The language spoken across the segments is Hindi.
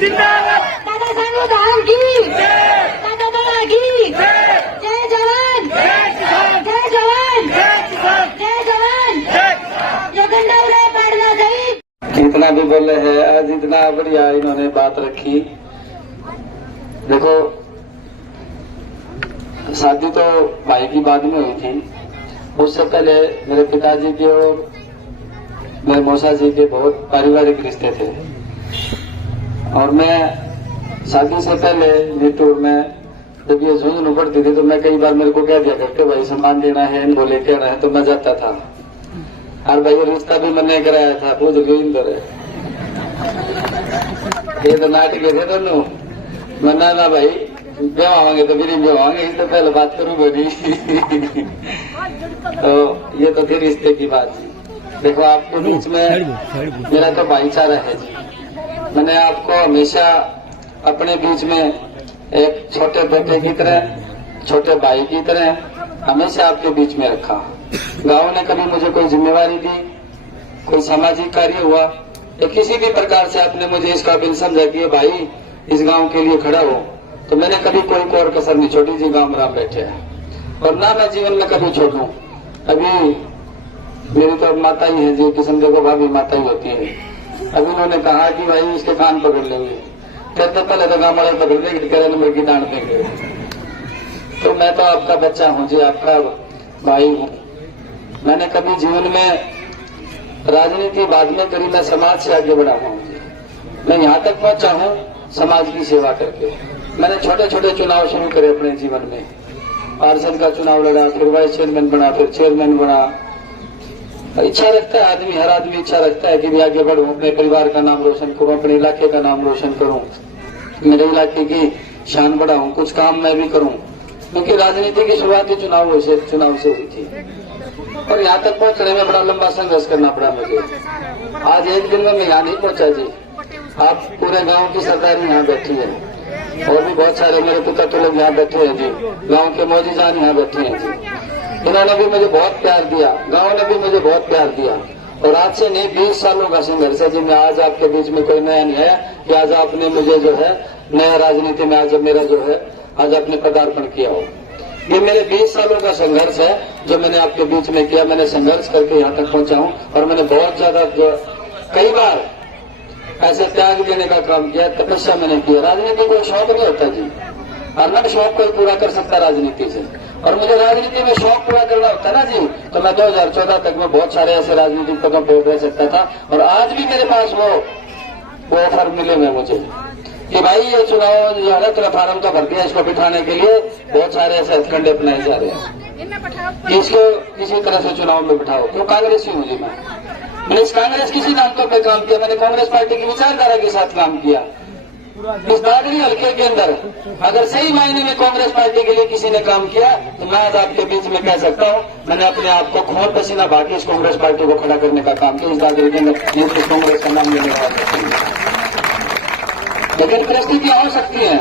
दादा सानू धाम की, दादा बड़ा की, जय जवान, जय जवान, जय जवान, ये गंडौरा पढ़ना चाहिए। कितना भी बोले हैं, आज इतना बढ़िया इन्होंने बात रखी। देखो, शादी तो भाई की बाद में हुई थी, उससे पहले मेरे पिताजी के और मेरे मौसा जी के बहुत पारिवारिक रिश्ते थे। और मैं शादी से पहले नीटूर में जब ये झुंझुनू पड़ती थी तो मैं कई बार मेरे को कह दिया करते भाई सम्मान देना है, इनको लेके आना है, तो मैं जाता था। और भाई रिश्ता भी मैंने कराया था, पूछ लो इंदर ये तो नाटक थे दोनों। मना ना भाई ब्याह आवांगे तो फिर ब्याह आवांगे, इससे पहले बात करूँ बोली। तो ये तो थी रिश्ते की बात। देखो, आपके बीच में मेरा तो भाईचारा है जी। मैंने आपको हमेशा अपने बीच में एक छोटे बेटे की तरह, छोटे भाई की तरह हमेशा आपके बीच में रखा। गांव ने कभी मुझे कोई जिम्मेवारी दी, कोई सामाजिक कार्य हुआ या किसी भी प्रकार से आपने मुझे इस काबिल समझा कि भाई इस गांव के लिए खड़ा हो, तो मैंने कभी कोई कोर कसर नहीं छोड़ी जी। गांव में राम बैठे हैं और ना मैं जीवन में कभी छोड़ूं। अभी मेरी तो माता ही है जी, किस्म देखो भाभी माता ही होती है। अभी उन्होंने कहा कि भाई इसके कान पकड़ लेंगे, कहते पहले तो गांव वाले पकड़ लेंगे, तेरे नंबर की डांट देंगे। तो मैं तो आपका बच्चा हूं जी, आपका भाई हूं। मैंने कभी जीवन में राजनीति बाद में करी, मैं समाज से आगे बढ़ा हूं जी। मैं यहां तक पहुंचा हूं समाज की सेवा करके। मैंने छोटे छोटे चुनाव शुरू करे अपने जीवन में। पार्षद का चुनाव लड़ा, फिर वाइस चेयरमैन बना, फिर चेयरमैन बना। इच्छा रखता है आदमी, हर आदमी इच्छा रखता है कि मैं आगे बढ़ूं, अपने परिवार का नाम रोशन करूं, अपने इलाके का नाम रोशन करूं, मेरे इलाके की शान बढ़ाऊं, कुछ काम मैं भी करूं। क्योंकि राजनीति की शुरुआत ही चुनाव से हुई थी और यहाँ तक पहुंचने में बड़ा लंबा संघर्ष करना पड़ा मुझे। आज एक दिन में मैं यहाँ नहीं पहुंचा जी। आप पूरे गांव की सरदारी यहाँ बैठी है और भी बहुत सारे मेरे पिता तो लोग यहाँ बैठे हैं जी। गांव के मौजी जान यहाँ बैठे हैं जी। इन्होंने भी मुझे बहुत प्यार दिया, गांव ने भी मुझे बहुत प्यार दिया। और आज से नहीं 20 सालों का संघर्ष है जी। मैं आज आपके बीच में कोई नया नहीं है कि आज आपने मुझे जो है नया राजनीति में आज मेरा जो है आज आपने पदार्पण किया हो। ये मेरे 20 सालों का संघर्ष है जो मैंने आपके बीच में किया। मैंने संघर्ष करके यहाँ तक पहुंचा हूँ और मैंने बहुत ज्यादा कई बार ऐसे त्याग देने का काम किया, तपस्या मैंने किया। राजनीति कोई शौक नहीं होता जी, और मैं शौक कोई पूरा कर सकता राजनीति से। और मुझे राजनीति में शौक पूरा करना होता ना जी, तो मैं 2014 तक में बहुत सारे ऐसे राजनीतिक पदों पर रह सकता था। और आज भी मेरे पास वो ऑफर मिले में मुझे कि भाई ये चुनाव जो है तेरा फार्म तो भर दिया, इसको बिठाने के लिए बहुत सारे ऐसे हथकंडे अपनाए जा रहे हैं कि इसको किसी तरह से चुनाव में बिठाओ। क्यों? कांग्रेसी हूँ जी मैंने इस कांग्रेस किसी नाटकों पर काम किया, मैंने कांग्रेस पार्टी की विचारधारा के साथ काम किया। इस दादरी हल्के के अंदर अगर सही मायने में कांग्रेस पार्टी के लिए किसी ने काम किया तो मैं आज आपके बीच में कह सकता हूँ मैंने अपने आप को खून पसीना बहा के इस कांग्रेस पार्टी को खड़ा करने का काम किया। इस दादरी के अंदर इस कांग्रेस का नाम लेने वाला। लेकिन परिस्थितियां हो सकती हैं,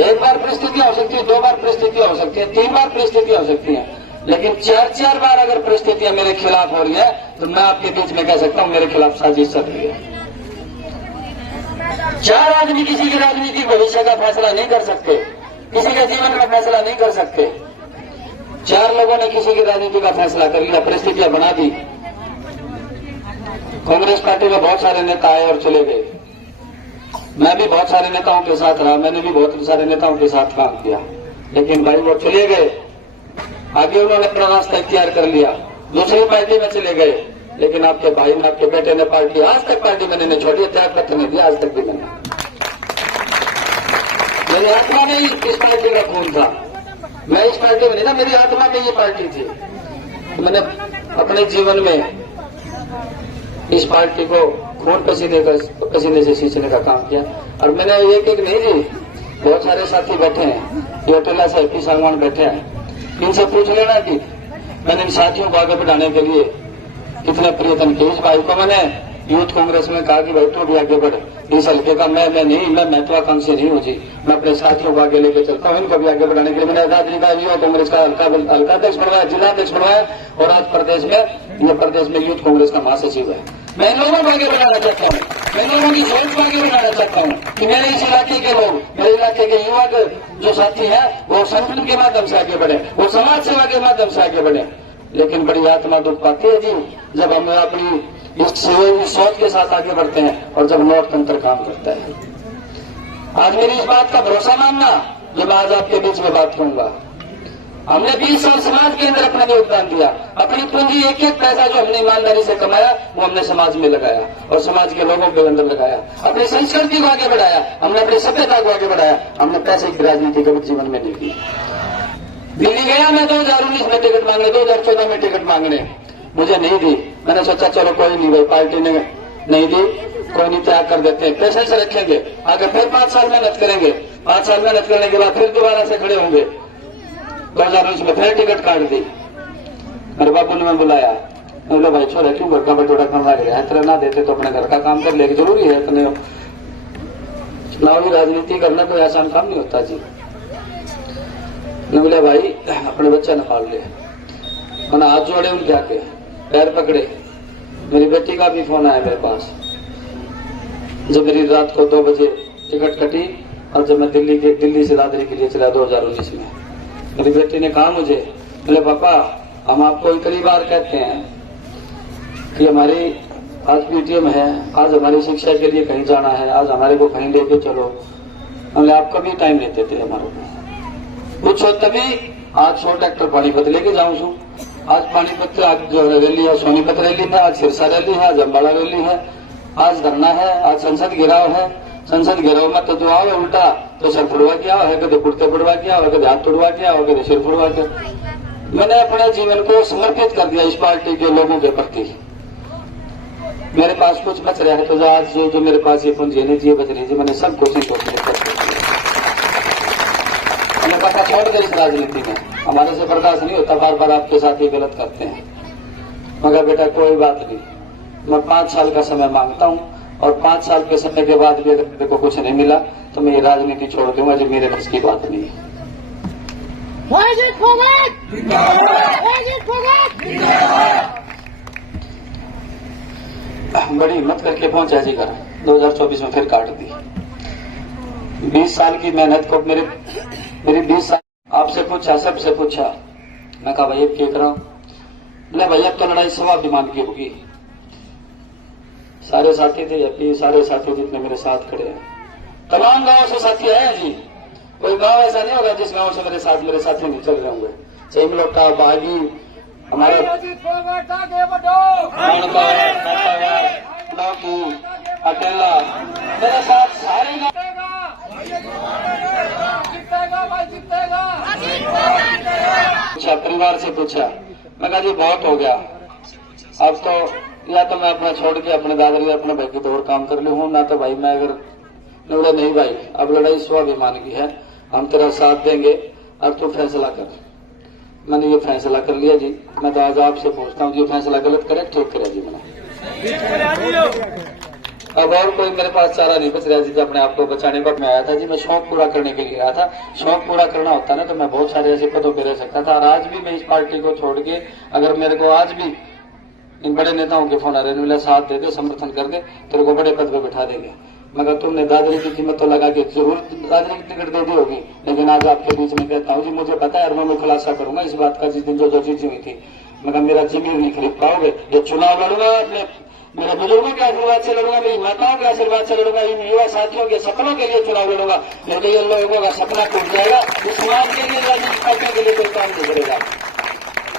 एक बार परिस्थितियां हो सकती है, 2 बार परिस्थितियां हो सकती है, 3 बार परिस्थितियां हो सकती हैं, लेकिन 4 बार अगर परिस्थितियां मेरे खिलाफ हो रही है तो मैं आपके बीच में कह सकता हूं मेरे खिलाफ साजिश चल रही है। 4 आदमी किसी के राजनीतिक भविष्य का फैसला नहीं कर सकते, किसी के जीवन का फैसला नहीं कर सकते। 4 लोगों ने किसी की राजनीति का फैसला कर लिया, परिस्थितियां बना दी। कांग्रेस पार्टी में बहुत सारे नेता आए और चले गए। मैं भी बहुत सारे नेताओं के साथ रहा, मैंने भी बहुत सारे नेताओं के साथ काम किया, लेकिन भाई वो चले गए, आगे उन्होंने अपना रास्ता इख्तियार कर लिया, दूसरी पार्टी में चले गए। लेकिन आपके भाई ने, आपके बेटे ने पार्टी, आज तक पार्टी मैंने नहीं छोड़ी, त्याग पत्र नहीं दिया आज तक भी मैंने। मेरी आत्मा में ही इस पार्टी का खून था, मैं इस पार्टी में नहीं था, मेरी आत्मा में ये पार्टी थी। मैंने अपने जीवन में इस पार्टी को खून पसीने से सींचने का काम किया। और मैंने एक नहीं जी, बहुत सारे साथी बैठे हैं, ये टोला से पी सालमान बैठे हैं, इनसे पूछ लेना कि मैंने इन साथियों को आगे बढ़ाने के लिए कितने प्रयत्न किए। इस भाई को मैंने यूथ कांग्रेस में कहा कि भाई तू भी आगे बढ़, इस हल्के का मैं नहीं, मैं महत्वाकांक्षी नहीं हूँ जी, मैं अपने साथियों को आगे लेकर चलता हूँ, इनको भी आगे बढ़ाने के लिए मैंने दादरी का युवा कांग्रेस का हल्का अध्यक्ष बनवाया, जिला अध्यक्ष बनवाया और आज प्रदेश में यूथ कांग्रेस का महासचिव है। मैं लोगों को आगे बढ़ाना चाहता हूँ, मैं लोगों की सोच को आगे बढ़ाना चाहता हूँ कि मेरे इस इलाके के लोग, मेरे इलाके के युवा जो साथी हैं वो संगठन के माध्यम से आगे बढ़े, वो समाज सेवा के माध्यम से आगे बढ़े। लेकिन बड़ी आत्मा दुख पाती है जी जब हम अपनी इस सोच के साथ आगे बढ़ते हैं और जब लोकतंत्र काम करता है। आज मेरी इस बात का भरोसा मानना जो मैं आज आपके बीच में बात करूंगा। हमने 20 साल समाज के अंदर अपना योगदान दिया, अपनी पूंजी एक एक पैसा जो हमने ईमानदारी से कमाया वो हमने समाज में लगाया और समाज के लोगों के अंदर लगाया, अपनी संस्कृति को आगे बढ़ाया, हमने अपनी सभ्यता को आगे बढ़ाया। हमने पैसे की राजनीति कभी जीवन में नहीं की। दिल्ली गया मैं 2019 में टिकट मांगने, 2014 में टिकट मांगने, मुझे नहीं दी। मैंने सोचा चलो कोई नहीं भाई, पार्टी ने नहीं दी, कोई नहीं, त्याग कर देते हैं, पैसे से रखेंगे, आगे फिर 5 साल मेहनत करेंगे, 5 साल मेहनत करने के बाद फिर दोबारा से खड़े होंगे। 2019 में फिर टिकट काट दी। मेरे बाबू ने मैं बुलाया, बोले भाई छोरा क्यों घर का बटोरा कमा रहे हैं, तेरा ना देते तो अपने घर का काम कर ले, जरूरी है इतने चुनावी राजनीति करना कोई आसान काम नहीं होता जी। मैं बोले भाई अपने बच्चा न पाल ले, मैंने हाथ जोड़े उनके आके, पैर पकड़े। मेरी बेटी का भी फोन आया मेरे पास जब मेरी रात को 2 बजे टिकट कटी और जब मैं दिल्ली से दादरी के लिए चला 2019 में। मेरी बेटी ने कहा मुझे, बोले पापा हम आपको कई बार कहते हैं कि हमारी आज पीटीएम है, आज हमारी शिक्षा के लिए कहीं जाना है, आज हमारे को कहीं लेके चलो। हमने आप कभी टाइम लेते थे हमारे को, पूछो तभी आज 100 ट्रैक्टर पानीपत लेके जाऊं छू। आज पानीपत जो रैली है सोनीपत रैली है, आज सिरसा रैली है, आज अम्बाड़ा रैली है, आज धरना है, आज संसद घेराव है। संसद घेराव में तो जो आओ उल्टा तो सर फुड़वा किया हो, कभी कुर्ते फुड़वा किया हो, कभी हाथ फुड़वा किया हो, कभी सिर फुड़वा किया। मैंने अपने जीवन को समर्पित कर दिया इस पार्टी के लोगों के प्रति। मेरे पास कुछ बच रहा है तो आज जो मेरे पास ये पूंजी नहीं जी बच रही जी, मैंने सब कोशिश मैंने पता छोड़ दे इस राजनीति में, हमारे से बर्दाश्त नहीं होता, बार बार आपके साथ ये गलत करते हैं। मगर बेटा कोई बात नहीं, मैं 5 साल का समय मांगता हूँ और 5 साल के समय के बाद भी अगर मेरे को कुछ नहीं मिला तो मैं ये राजनीति छोड़ दूंगा जो मेरे बस की बात नहीं है। बड़ी हिम्मत करके पहुंचा जी घर, 2024 में फिर काट दी। 20 साल की मेहनत को मेरी 20 साल आपसे पूछा, सबसे पूछा, मैं कहा भाई अब क्या कर रहा हूं। बोले भाई अब तो लड़ाई स्वाभिमान की होगी। सारे साथी थे, अभी सारे साथी जितने मेरे साथ खड़े हैं, तमाम गांवों से साथी आए जी। कोई गांव ऐसा नहीं होगा जिस गांव से मेरे साथी नहीं चल रहे होंगे। चिमलोटा, बागी, हमारे अकेला, मेरे साथ सारे परिवार से पूछा। मैं कहा जी बहुत हो गया, अब तो या तो मैं अपना छोड़ के अपने दादाजी अपने भाई की तो और काम कर लूँ, ना तो भाई मैं अगर बोला नहीं भाई अब लड़ाई स्वाभिमान की है, हम तेरा साथ देंगे और तू फैसला कर। मैंने ये फैसला कर लिया जी। मैं तो आज आपसे पूछता हूँ, ये फैसला गलत करे ठीक करे जी मैंने। अब और कोई मेरे पास चारा नहीं बच रहा जी अपने आप को बचाने का। मैं आया था जी, मैं शौक पूरा करने के लिए आया था। शौक पूरा करना होता ना तो मैं बहुत सारे ऐसे पदों पर रह सकता था। और आज भी मैं इस पार्टी को छोड़ के अगर मेरे को आज भी इन बड़े नेताओं के फोन आ रहे हैं, साथ दे दे, समर्थन कर दे, तेरे को बड़े पद पे बिठा देंगे। मगर तुमने दादरी की कीमत तो लगा के जरूर दादरी की टिकट दे दी होगी, लेकिन आज आपके बीच में कहता हूँ जी मुझे पता है और मैं खुलासा करूंगा इस बात का जिस दिन जो जीती हुई थी। मगर मेरा जमीन नहीं खरीद पाओगे। ये चुनाव लड़ूंगा अपने मेरे बुजुर्गों के आशीर्वाद से लड़ूंगा, मेरी माताओं के आशीर्वाद से लड़ूंगा, इन युवा साथियों के सपनों के लिए चुनाव लड़ूंगा। मेरे ये लोगों का सपना टूट जाएगा, इस समाज के लिए राजनीतिक पार्टियों के लिए कोई काम नहीं करेगा।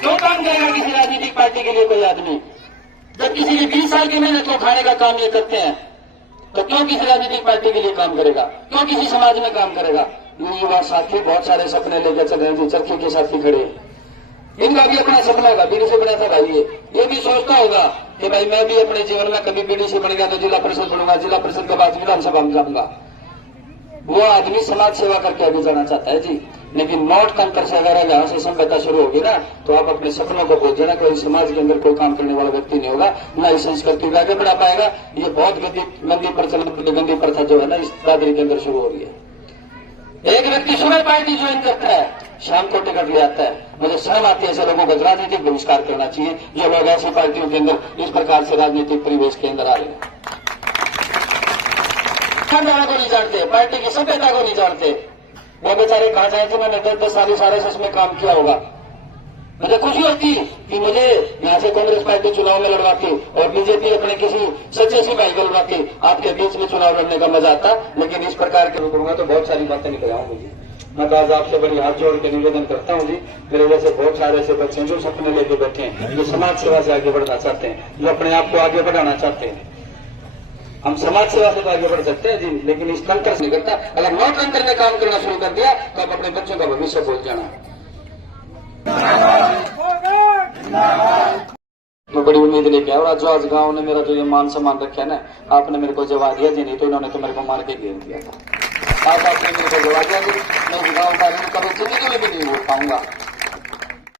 क्यों काम करेगा किसी राजनीतिक पार्टी के लिए कोई आदमी? जब किसी की 20 साल की मेहनत को खाने का काम ये करते हैं तो क्यों किसी राजनीतिक पार्टी के लिए काम करेगा? क्यों किसी समाज में काम करेगा? ये युवा साथी बहुत सारे सपने लेकर चल रहे हैं, चरखे के साथी खड़े हैं। इनका भी अपना सपना होगा, बीड़ी से बना था भाई। ये भी सोचता होगा कि भाई मैं भी अपने जीवन में कभी बीड़ी से बन गया तो जिला परिषद बनूंगा, जिला परिषद के बाद विधानसभा में जाऊंगा। वो आदमी समाज सेवा करके आगे जाना चाहता है जी। लेकिन नोट तंत्र से अगर जहां से सभ्यता शुरू होगी ना तो आप अपने सपनों को भूल जाना। कोई समाज के अंदर कोई काम करने वाला व्यक्ति नहीं होगा, ना इस संस्कृति को आगे बढ़ा पाएगा। ये बहुत गंदी प्रचलन, गंदी प्रथा जो है ना इस दादरी के अंदर शुरू हो रही है। एक व्यक्ति सुबह पार्टी ज्वाइन करता है, शाम को टिकट ले आता है। मुझे शर्म आती है ऐसे लोगों को राजनीतिक बहिष्कार करना चाहिए जो लोग ऐसी पार्टियों के अंदर इस प्रकार से राजनीतिक परिवेश के अंदर आ रहे हैं। खानदान को नहीं जानते, पार्टी की सभ्यता को नहीं जानते। वो बेचारे कहा जाए जिन्होंने 10-10 साल सारे में काम किया होगा। मुझे खुशी होती कि मुझे यहाँ से कांग्रेस पार्टी चुनाव में लड़वाती और बीजेपी अपने किसी सच्चे सिपाही को लड़वाती। आपके बीच में चुनाव लड़ने का मजा आता, लेकिन इस प्रकार के करूंगा तो बहुत सारी बातें निकल आऊंगी जी। मैं तो आज आपसे बड़ी हाथ जोड़ के निवेदन करता हूँ जी। मेरे जैसे बहुत सारे ऐसे बच्चे हैं जो सपने लेके बैठे हैं, जो समाज सेवा से आगे बढ़ना चाहते हैं, जो अपने आप को आगे बढ़ाना चाहते हैं। हम समाज सेवा से तो आगे बढ़ सकते हैं जी, लेकिन इस तंत्र से नहीं करता। अगर नौ तंत्र में काम करना शुरू कर दिया तो आप अपने बच्चों का भविष्य भूल जाना। मैं बड़ी उम्मीद लेके आया और जो आज गांव ने मेरा जो ये मान सम्मान रखा है ना, आपने मेरे को जवाब दिया जी, नहीं तो इन्होंने तो मेरे को मार के घेर दिया था। आज आपने मेरे को जवाब दिया जी, मैं गाँव का कभी जिंदगी में भी नहीं हो पाऊंगा।